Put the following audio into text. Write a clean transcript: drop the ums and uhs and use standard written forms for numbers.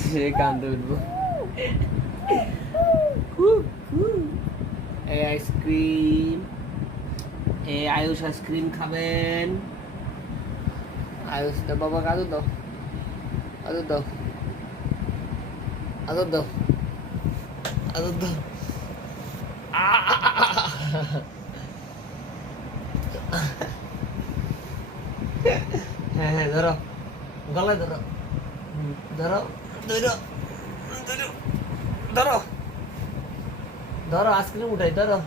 সে কান্দে উঠবো। এই আইসক্রিম, এই আয়ুষ আইসক্রিম খাবেন। আয়ুষ দাও বাবা, আদর দাও, আদর দাও, আদর দাও, আদর দাও। হ্যাঁ হ্যাঁ, ধরো গলায় ধরো, ধরো ধরো ধরো ধরো ধরো, আইসক্রিম উঠাই, ধরো।